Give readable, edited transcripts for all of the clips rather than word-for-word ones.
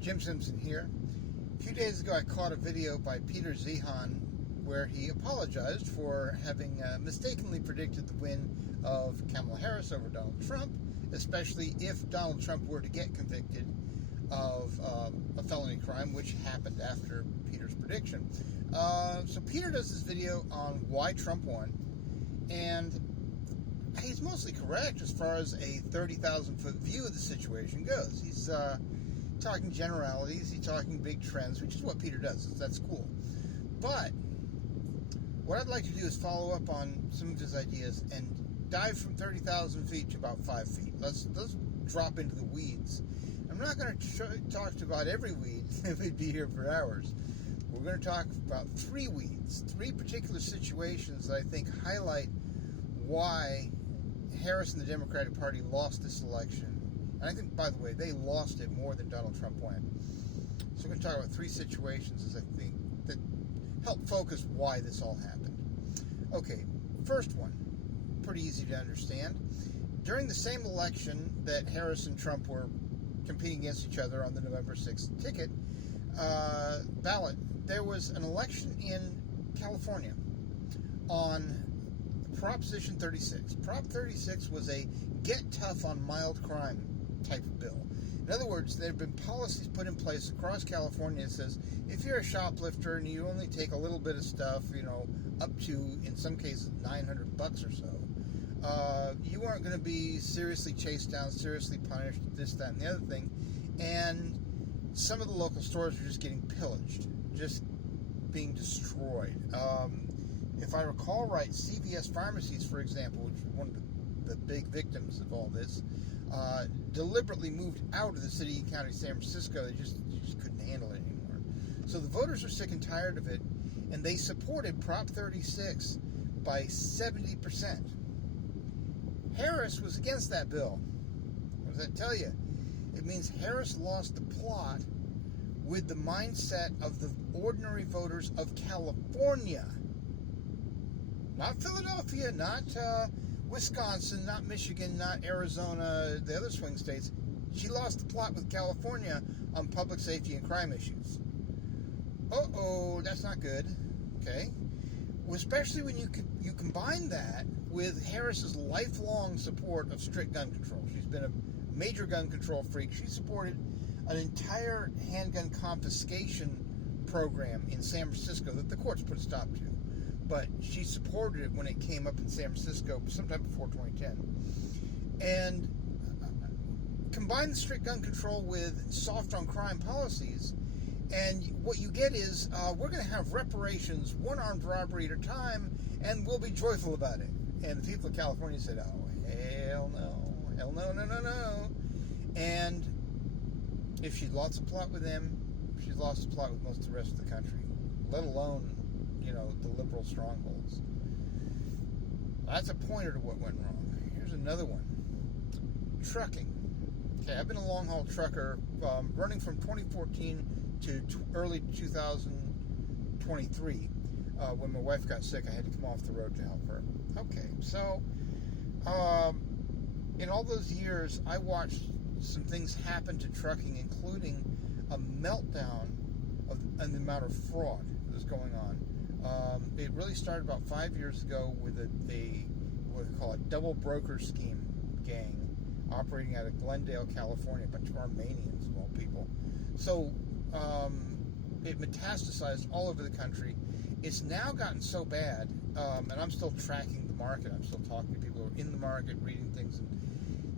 Jim Simpson here. A few days ago I caught a video by Peter Zeihan where he apologized for having mistakenly predicted the win of Kamala Harris over Donald Trump, especially if Donald Trump were to get convicted of a felony crime, which happened after Peter's prediction. So Peter does this video on why Trump won, and he's mostly correct as far as a 30,000-foot view of the situation goes. He's talking generalities, he's talking big trends, which is what Peter does. That's cool. But what I'd like to do is follow up on some of his ideas and dive from 30,000 feet to about 5 feet. Let's drop into the weeds. I'm not going to talk about every weed. We'd be here for hours. We're going to talk about three weeds, three particular situations that I think highlight why Harris and the Democratic Party lost this election. And I think, by the way, they lost it more than Donald Trump won. So we're going to talk about three situations, as I think, that help focus why this all happened. Okay, first one, pretty easy to understand. During the same election that Harris and Trump were competing against each other on the November 6th ticket ballot, there was an election in California on Proposition 36. Prop 36 was a get tough on mild crime type of bill. In other words, there have been policies put in place across California that says if you're a shoplifter and you only take a little bit of stuff, up to, in some cases, $900 or so, you aren't going to be seriously chased down, seriously punished, this, that, and the other thing. And some of the local stores are just getting pillaged, just being destroyed. If I recall right, CVS pharmacies, for example, which is one of the big victims of all this, deliberately moved out of the city and county of San Francisco. They just couldn't handle it anymore. So the voters are sick and tired of it, and they supported Prop 36 by 70%. Harris was against that bill. What does that tell you? It means Harris lost the plot with the mindset of the ordinary voters of California. Not Philadelphia, not Wisconsin, not Michigan, not Arizona, the other swing states. She lost the plot with California on public safety and crime issues. Uh-oh, that's not good. Okay? Especially when you combine that with Harris's lifelong support of strict gun control. She's been a major gun control freak. She supported an entire handgun confiscation program in San Francisco that the courts put a stop to. But she supported it when it came up in San Francisco sometime before 2010. And combine the strict gun control with soft on crime policies, and what you get is we're going to have reparations, one armed robbery at a time, and we'll be joyful about it. And the people of California said, oh, hell no. Hell no, no, no, no. And if she'd lost a plot with them, she's lost a plot with most of the rest of the country, let alone, the liberal strongholds. That's a pointer to what went wrong. Here's another one. Trucking. Okay, I've been a long-haul trucker running from 2014 to early 2023. When my wife got sick, I had to come off the road to help her. Okay, so in all those years, I watched some things happen to trucking, including a meltdown of the amount of fraud that was going on. It really started about 5 years ago with what they call a double broker scheme gang operating out of Glendale, California, a bunch of Armenians of all people. So it metastasized all over the country. It's now gotten so bad, and I'm still tracking the market. I'm still talking to people who are in the market, reading things. And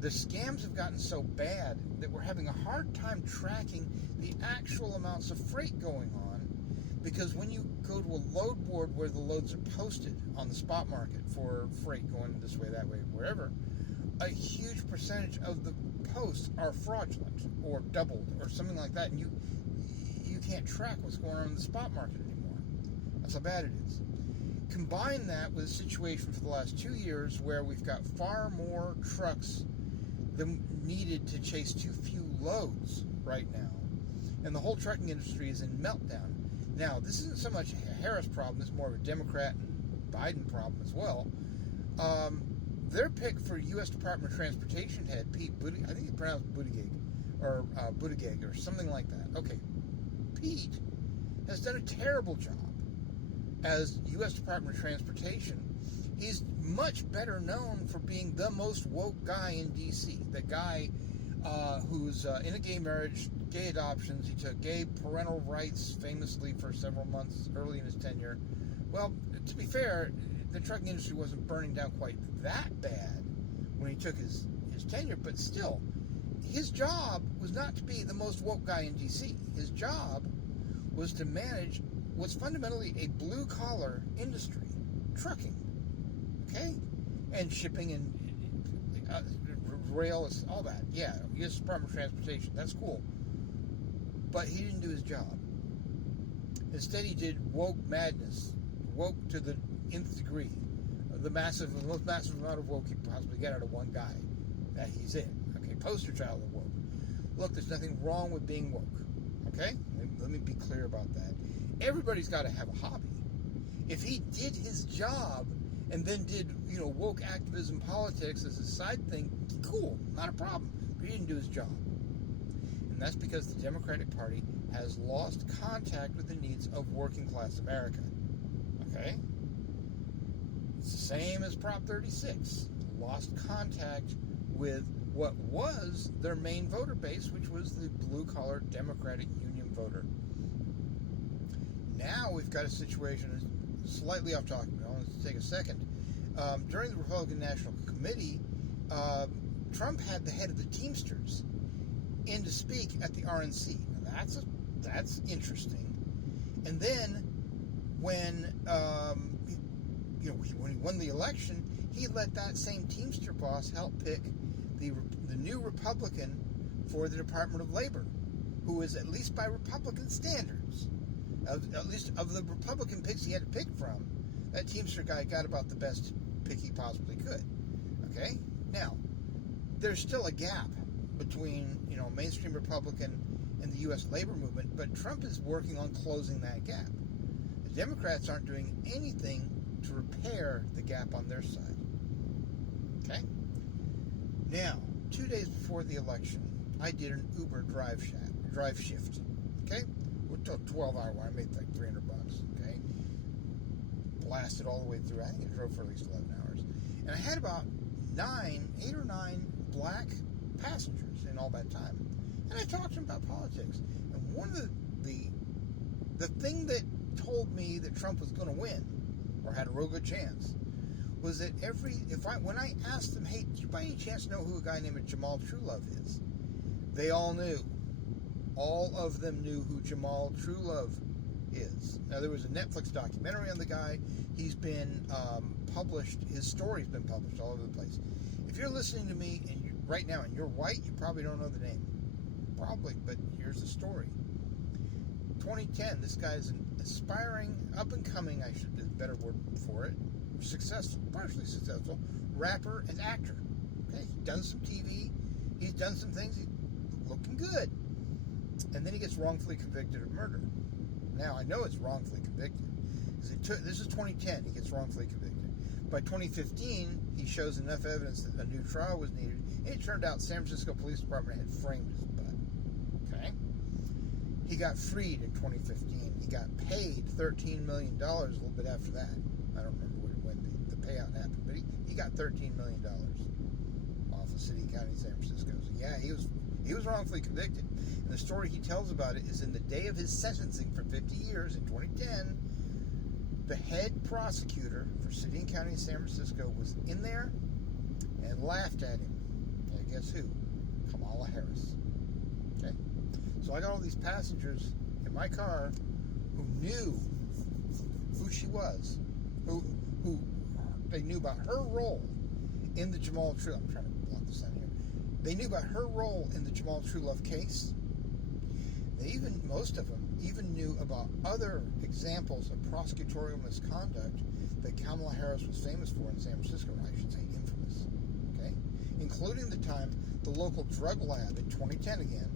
the scams have gotten so bad that we're having a hard time tracking the actual amounts of freight going on. Because when you go to a load board where the loads are posted on the spot market for freight going this way, that way, wherever, a huge percentage of the posts are fraudulent or doubled or something like that, and you can't track what's going on in the spot market anymore. That's how bad it is. Combine that with a situation for the last 2 years where we've got far more trucks than needed to chase too few loads right now, and the whole trucking industry is in meltdown. Now, this isn't so much a Harris problem, it's more of a Democrat and Biden problem as well. Their pick for U.S. Department of Transportation head, Pete Buttigieg, I think he's pronounced Buttigieg, or Buttigieg or something like that. Okay, Pete has done a terrible job as U.S. Department of Transportation. He's much better known for being the most woke guy in D.C. The guy who's in a gay marriage, gay adoptions. He took gay parental rights famously for several months early in his tenure. Well, to be fair, the trucking industry wasn't burning down quite that bad when he took his tenure, but still, his job was not to be the most woke guy in D.C. His job was to manage what's fundamentally a blue-collar industry, trucking, okay? And shipping and rail, all that. Yeah, U.S. Department of Transportation, that's cool. But he didn't do his job. Instead, he did woke madness, woke to the nth degree, the most massive amount of woke you can possibly get out of one guy. That he's it. Okay, poster child of woke. Look, there's nothing wrong with being woke. Okay? Let me be clear about that. Everybody's got to have a hobby. If he did his job and then did, woke activism politics as a side thing, cool, not a problem. But he didn't do his job. And that's because the Democratic Party has lost contact with the needs of working class America. Okay? It's the same as Prop 36. Lost contact with what was their main voter base, which was the blue-collar Democratic Union voter. Now we've got a situation, slightly off topic, but I want to take a second. During the Republican National Committee, Trump had the head of the Teamsters in to speak at the RNC. Now that's interesting. And then when when he won the election, he let that same Teamster boss help pick the new Republican for the Department of Labor, who is, at least by Republican standards, at least of the Republican picks he had to pick from, that Teamster guy got about the best pick he possibly could. Okay? Now, there's still a gap between, mainstream Republican and the U.S. labor movement, but Trump is working on closing that gap. The Democrats aren't doing anything to repair the gap on their side. Okay? Now, 2 days before the election, I did an Uber drive shift. Okay? It took a 12-hour one. I made like $300. Okay? Blasted all the way through. I think I drove for at least 11 hours. And I had about 8 or 9 black passengers in all that time. And I talked to them about politics. And one of the thing that told me that Trump was going to win, or had a real good chance, was that when I asked them, hey, do you by any chance know who a guy named Jamal Truelove is? They all knew. All of them knew who Jamal Truelove is. Now, there was a Netflix documentary on the guy. He's been published. His story's been published all over the place. If you're listening to me right now and you're white, you probably don't know the name. Probably, but here's the story. 2010, this guy's an aspiring, up-and-coming, I should, there's a better word for it, successful, partially successful, rapper and actor. Okay, he's done some TV, he's done some things, he's looking good. And then he gets wrongfully convicted of murder. Now, I know it's wrongfully convicted. This is 2010, he gets wrongfully convicted. By 2015, he shows enough evidence that a new trial was needed, and it turned out San Francisco Police Department had framed his butt. Okay? He got freed in 2015. He got paid $13 million a little bit after that. I don't remember when the payout happened, but he got $13 million off of City County, San Francisco. So yeah, he was wrongfully convicted. And the story he tells about it is in the day of his sentencing for 50 years in 2010, the head prosecutor for City and County of San Francisco was in there and laughed at him. And guess who? Kamala Harris. Okay? So I got all these passengers in my car who knew who she was, who they knew about her role in the Jamal Truelove. I'm trying to block the sun here. They knew about her role in the Jamal Truelove case. Most of them even knew about other examples of prosecutorial misconduct that Kamala Harris was famous for in San Francisco, or I should say infamous. Okay? Including the time the local drug lab in 2010 again,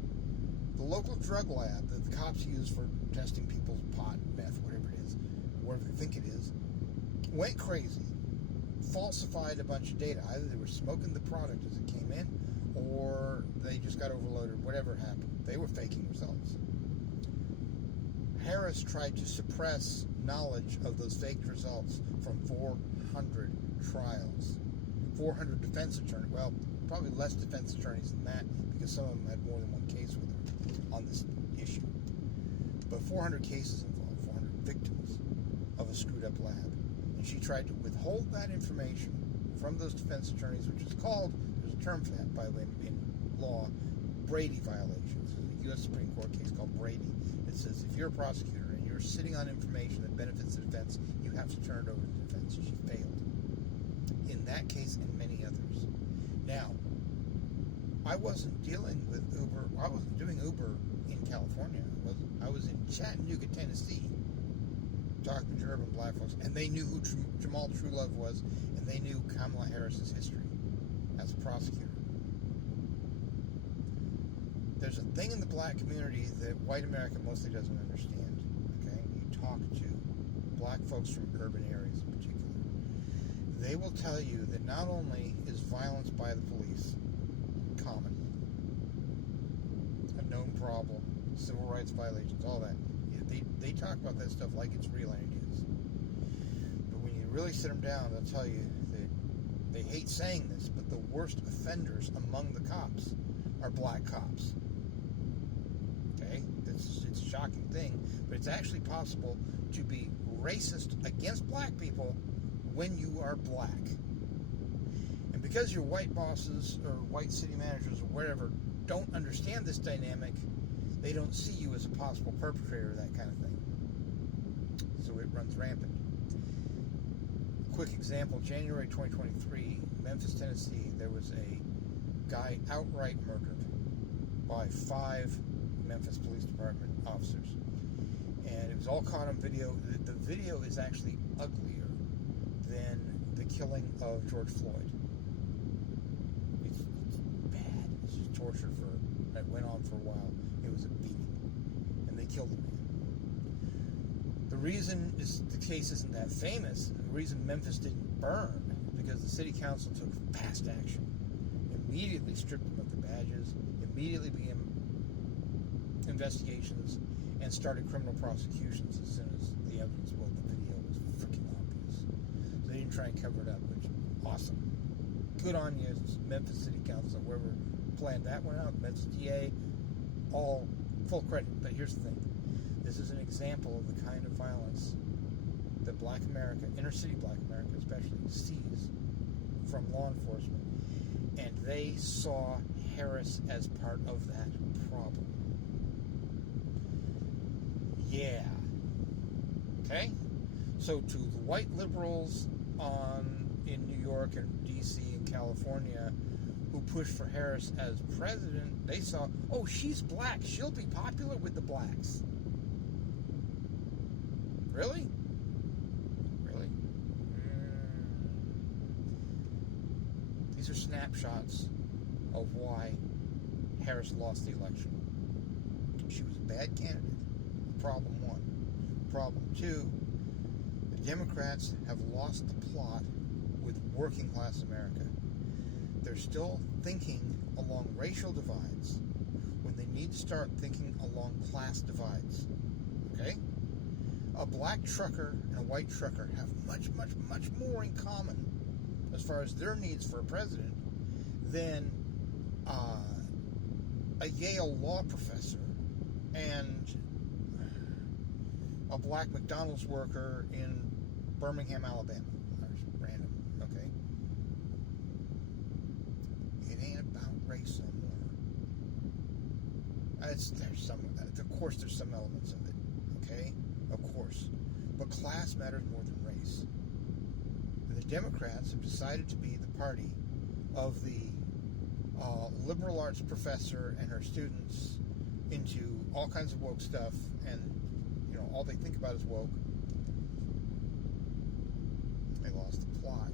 the local drug lab that the cops use for testing people's pot, meth, whatever it is, whatever they think it is, went crazy, falsified a bunch of data. Either they were smoking the product as it came in, or they just got overloaded, whatever happened. They were faking results. Harris tried to suppress knowledge of those faked results from 400 trials. 400 defense attorneys, well, probably less defense attorneys than that, because some of them had more than one case with her on this issue. But 400 cases involved, 400 victims of a screwed up lab. And she tried to withhold that information from those defense attorneys, which is called, there's a term for that, by the way, in law, Brady violations. There's a U.S. Supreme Court case called Brady. It says if you're a prosecutor and you're sitting on information that benefits the defense, you have to turn it over to the defense. She failed. In that case and many others. Now, I wasn't dealing with Uber. I wasn't doing Uber in California. I was in Chattanooga, Tennessee, talking to urban black folks, and they knew who Jamal Truelove was, and they knew Kamala Harris's history as a prosecutor. There's a thing in the black community that white America mostly doesn't understand. Okay, you talk to black folks from urban areas in particular. They will tell you that not only is violence by the police common, a known problem, civil rights violations, all that. They talk about that stuff like it's real, and it is. But when you really sit them down, they'll tell you that they hate saying this, but the worst offenders among the cops are black cops. Okay? It's a shocking thing, but it's actually possible to be racist against black people when you are black. And because your white bosses or white city managers or whatever don't understand this dynamic, they don't see you as a possible perpetrator of that kind of thing. So it runs rampant. Quick example, January 2023, Memphis, Tennessee, there was a guy outright murdered by 5 Memphis Police Department officers. And it was all caught on video. The video is actually uglier than the killing of George Floyd. It's bad. It's just torture that went on for a while. It was a beating. And they killed the man. The reason the case isn't that famous, and the reason Memphis didn't burn, is because the city council took fast action. Immediately stripped them of their badges, immediately began investigations, and started criminal prosecutions as soon as the evidence, well, the video was freaking obvious. So they didn't try and cover it up, which is awesome. Good on you, Memphis City Council, whoever planned that one out, Memphis DA, all full credit. But here's the thing. This is an example of the kind of violence that black America, inner city black America especially, sees from law enforcement. And they saw Harris as part of that problem. Yeah. Okay? So to the white liberals in New York and D.C. and California who pushed for Harris as president, they saw, oh, she's black. She'll be popular with the blacks. Really? Really? These are snapshots of why Harris lost the election. She was a bad candidate. Problem 1. Problem 2, the Democrats have lost the plot with working class America. They're still thinking along racial divides when they need to start thinking along class divides. Okay? A black trucker and a white trucker have much, much, much more in common as far as their needs for a president than a Yale law professor and a black McDonald's worker in Birmingham, Alabama. That's random, okay? It ain't about race no more. Of course, there's some elements of it, okay? Of course. But class matters more than race. And the Democrats have decided to be the party of the liberal arts professor and her students into all kinds of woke stuff, and all they think about is woke. They lost the plot.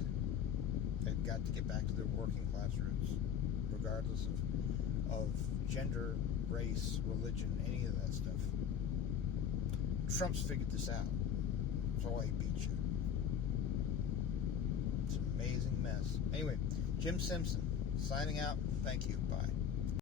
They've got to get back to their working class roots, regardless of gender, race, religion, any of that stuff. Trump's figured this out. That's why he beat you. It's an amazing mess. Anyway, Jim Simpson Signing out. Thank you. Bye.